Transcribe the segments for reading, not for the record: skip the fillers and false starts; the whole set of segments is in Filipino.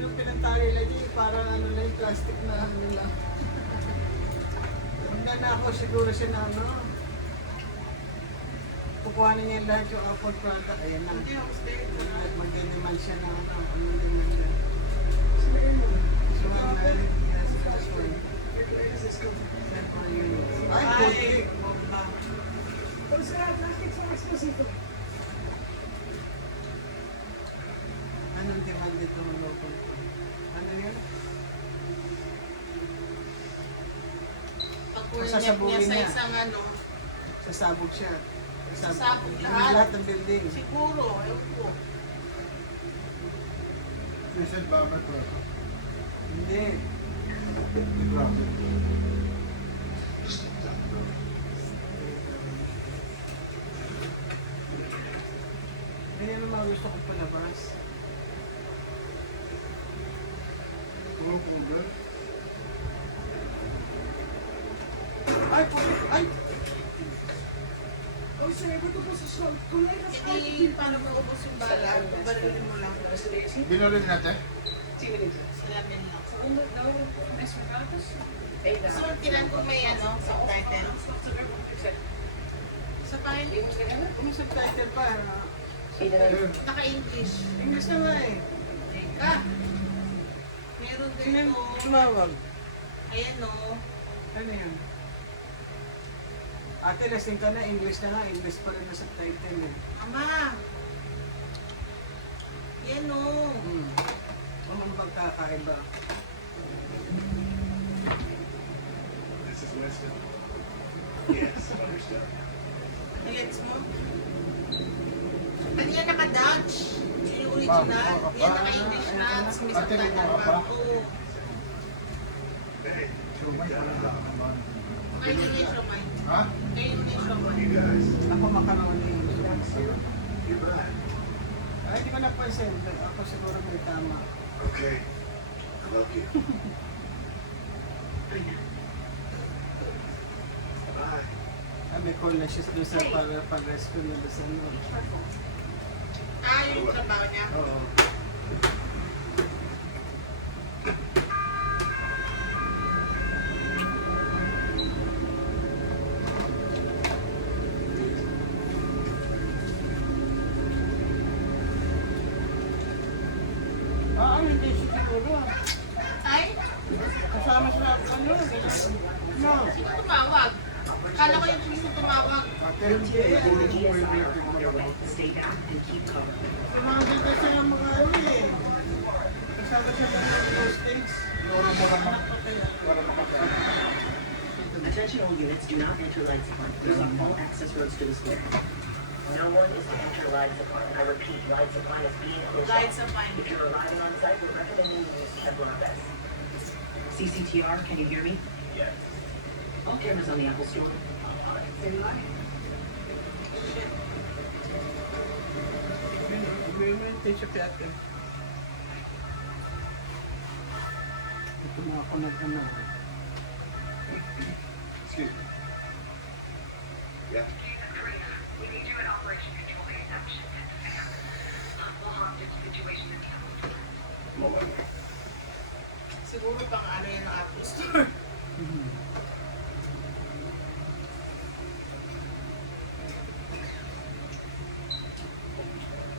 yung pinantali lang niya, parang ano na yung plastic na ano lang. Hindi na ako siguro siya na ano. Kukuhanin niya lahat yung Apple product. Ayan na. Magdedemand siya na ano. Anong demand niya? So, yes, that's one. Ay, puti. Anong demand dito ng local? Ano yun? Pag-unyap niya sa isang ano, Sasabog siya. Sasabog Lahat lahat. ng building. Siguro, ayun po. Recent ba ba ito? Hindi. Grabe. Hindi naman mga gusto kong palabas. Tulong po ba? Ay, puti! Ay! Hindi, paano maubos yung bala? Babalin mo lang. Binulin natin? Salamin lang. So, tinan ko may ano, subtitle. Sa file, Yung subtitle pa. naka-English. English na nga eh. Teka. Meron din Sino po. tumawag? Ayan o. Ano yun? Ate, lasing ka na. English na nga. English pa rin na subtitle eh. Ama. Yan o. Ano magkakaiba? This is Winston. Yes, understood. Gets mo? Ano yan naka-Dutch? Yun yung original. Yan naka-English na. Tapos may subtitle pa. Oo. Hey, Shumay pala lang naman. Kayo din yung Shomai. Ha? Kayo din yung Shomai. You guys, Ako makaroon ng English. you're right. Ay, di ko napansin. Ako siguro may tama. Okay. I love you. Bye. May call na siya doon sa pag-rescue na doon sa ano. Ah, yun yung trabaho niya. Oo. Hindi siya siguro. Ay, Kasama siya ano. No. sino tumawag? Kala ko yung sino tumawag. Hindi. Tulong mo yung electric mo. Yung mga ganda siya ng mga ano eh. Kasama siya ng mga those things. Loro mo naman. Para makakaya. Attention all units, do not enter Lights Upon. These are all access roads to the square. No one is to enter Lights Upon. I repeat, Lights Upon is being closed Lights off. are fine. If you're arriving on site, we're recommending you use Kevlar vests. CCTR, can you hear me? Yes. All cameras on the Apple Store. There you are. Agreement siya piyate. Ito na ako nag-ano. Excuse me. Yeah. We need you in Operation Control the Exception at the family. Possible hostage situation in town. Moment. Siguro pang ano yun ng Apple Store.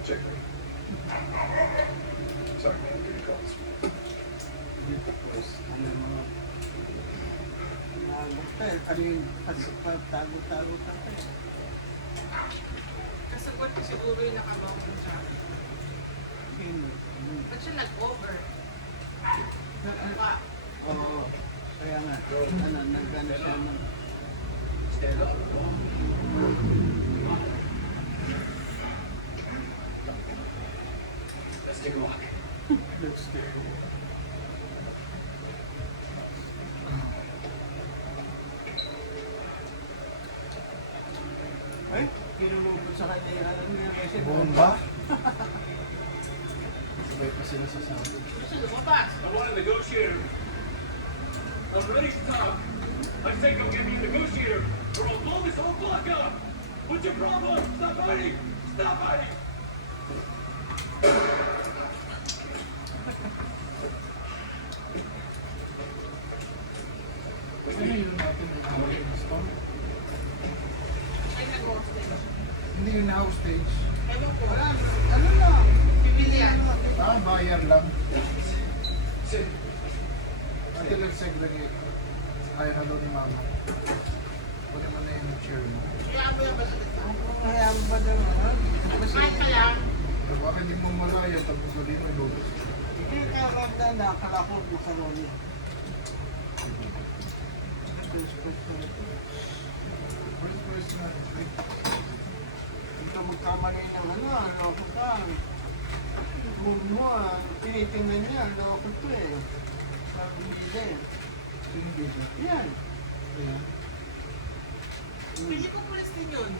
Check me. Sorry, man. I'm getting calls. Dito po is ano mga ano yung tago-tago ka eh. Kasagot ko siguro yung nakalokon siya. Ba't siya nag-over? Ba? Oo. Kaya nga, nag-ano siya ng Let's take a walk. looks good. Ay, kinulubot sa kanya yung ano niya kasi Bomba? Sabay pa sila sa sabi. Gusto lumabas. I want a negotiator. I'm ready to talk. I say go get me a negotiator, or I'll blow this whole block up. What's your problem? Stop fighting! Stop fighting! Maliit na store. Ay, nag-hostage. Hindi yun na hostage. Ewan ko. Wala, ano lang. Pipilian. Bayar lang. Sit. Until it's segregate. Kaya na doon ni mama. Pwede mo na yung chair mo. Kaya ba yung basta? Kaya ba daw naman? Kasi Kahit ka lang. Baka hindi mo malaya pag hindi mo ilutos. hindi ka lang na akala ko makaroni. First na. Hindi ka magkamali ng loko ka. Move mo tinitingnan niya, loko to eh. Sabi hindi. Hindi siya. Yan. Ayan. Pili ko pulis din yun.